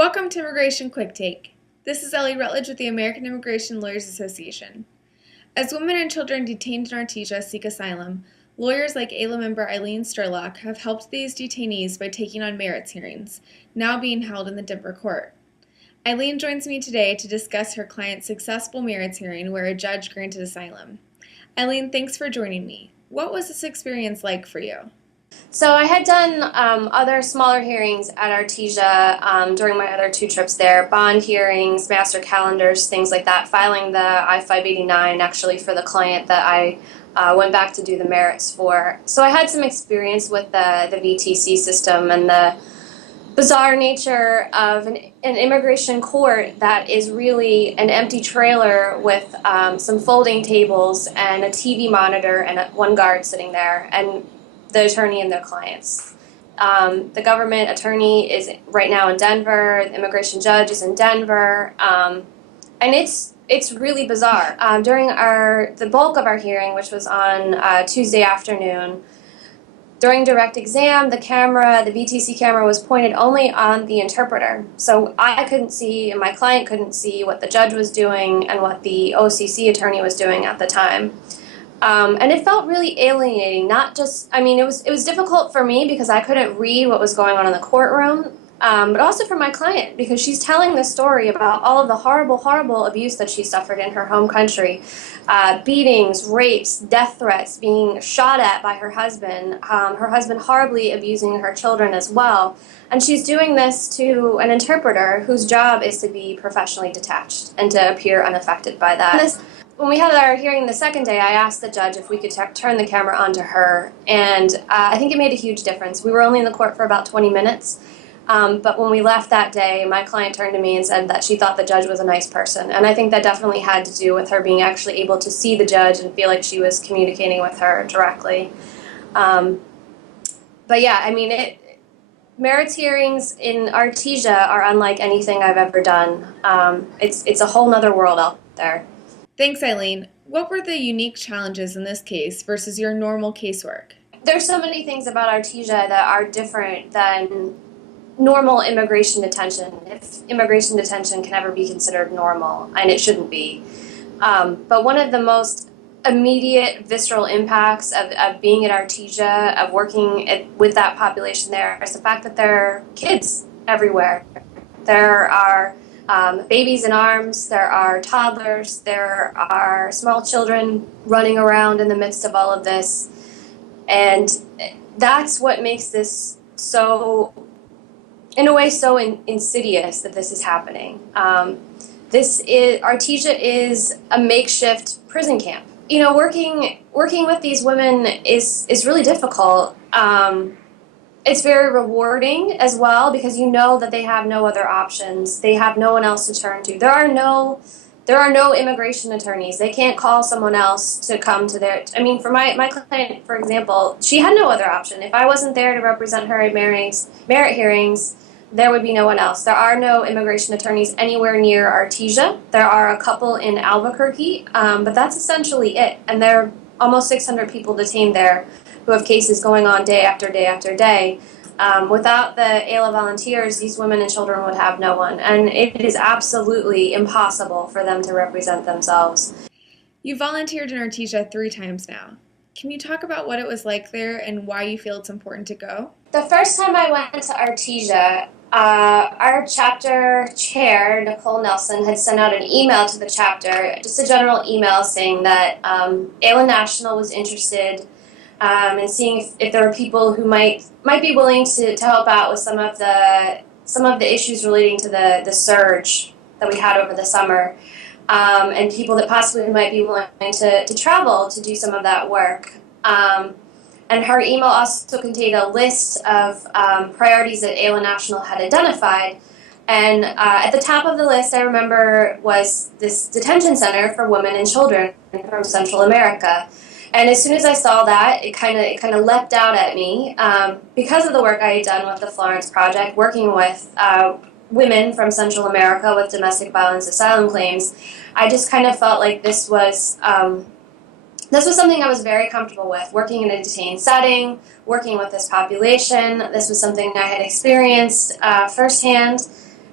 Welcome to Immigration Quicktake. This is Ellie Rutledge with the American Immigration Lawyers Association. As women and children detained in Artesia seek asylum, lawyers like AILA member Eileen Sturlock have helped these detainees by taking on merits hearings, now being held in the Denver court. Eileen joins me today to discuss her client's successful merits hearing where a judge granted asylum. Eileen, thanks for joining me. What was this experience like for you? So I had done other smaller hearings at Artesia during my other two trips there, bond hearings, master calendars, things like that, filing the I-589 actually for the client that I went back to do the merits for. So I had some experience with the VTC system and the bizarre nature of an immigration court that is really an empty trailer with some folding tables and a TV monitor and one guard sitting there, and the attorney and their clients. The government attorney is right now in Denver, the immigration judge is in Denver, and it's really bizarre. During the bulk of our hearing, which was on Tuesday afternoon, during direct exam, the VTC camera was pointed only on the interpreter. So I couldn't see, and my client couldn't see what the judge was doing and what the OCC attorney was doing at the time. And it felt really alienating, it was difficult for me because I couldn't read what was going on in the courtroom, but also for my client because she's telling this story about all of the horrible, horrible abuse that she suffered in her home country. Beatings, rapes, death threats, being shot at by her husband horribly abusing her children as well. And she's doing this to an interpreter whose job is to be professionally detached and to appear unaffected by that. When we had our hearing the second day, I asked the judge if we could turn the camera onto her, and I think it made a huge difference. We were only in the court for about 20 minutes, but when we left that day, my client turned to me and said that she thought the judge was a nice person, and I think that definitely had to do with her being actually able to see the judge and feel like she was communicating with her directly. Merits hearings in Artesia are unlike anything I've ever done. It's a whole nother world out there. Thanks, Eileen. What were the unique challenges in this case versus your normal casework? There's so many things about Artesia that are different than normal immigration detention, if immigration detention can ever be considered normal, and it shouldn't be. But one of the most immediate visceral impacts of being at Artesia, of working with that population there, is the fact that there are kids everywhere. There are babies in arms, there are toddlers, there are small children running around in the midst of all of this. And that's what makes this in a way, so insidious that this is happening. Artesia is a makeshift prison camp. You know, working with these women is really difficult. It's very rewarding as well because you know that they have no other options. They have no one else to turn to. There are no immigration attorneys. They can't call someone else to come to for my client, for example, she had no other option. If I wasn't there to represent her at merit hearings, there would be no one else. There are no immigration attorneys anywhere near Artesia. There are a couple in Albuquerque, but that's essentially it. And there are almost 600 people detained there who have cases going on day after day after day. Without the AILA volunteers, these women and children would have no one, and it is absolutely impossible for them to represent themselves. You volunteered in Artesia 3 times now. Can you talk about what it was like there and why you feel it's important to go? The first time I went to Artesia, our chapter chair, Nicole Nelson, had sent out an email to the chapter, just a general email saying that AILA National was interested and seeing if there were people who might be willing to help out with some of the issues relating to the surge that we had over the summer, and people that possibly might be willing to travel to do some of that work. And her email also contained a list of priorities that AILA National had identified. And at the top of the list, I remember, was this detention center for women and children from Central America. And as soon as I saw that, it kind of leapt out at me because of the work I had done with the Florence Project, working with women from Central America with domestic violence asylum claims. I just kind of felt like this was something I was very comfortable with, working in a detained setting, working with this population. This was something I had experienced firsthand,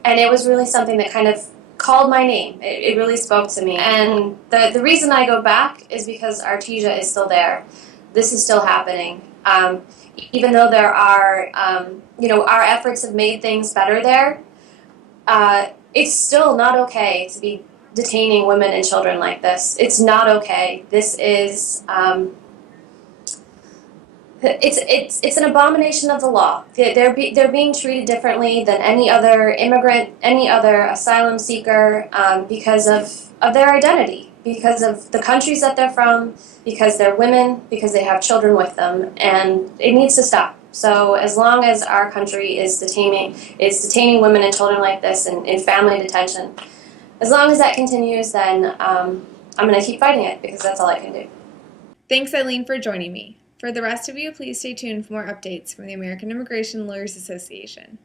And it was really something that kind of called my name. It really spoke to me. And the reason I go back is because Artesia is still there. This is still happening. Even though there are, our efforts have made things better there, it's still not okay to be detaining women and children like this. It's not okay. This is, it's an abomination of the law. They're being treated differently than any other immigrant, any other asylum seeker, because of their identity, because of the countries that they're from, because they're women, because they have children with them, and it needs to stop. So as long as our country is detaining women and children like this in family detention, as long as that continues, then I'm going to keep fighting it, because that's all I can do. Thanks, Eileen, for joining me. For the rest of you, please stay tuned for more updates from the American Immigration Lawyers Association.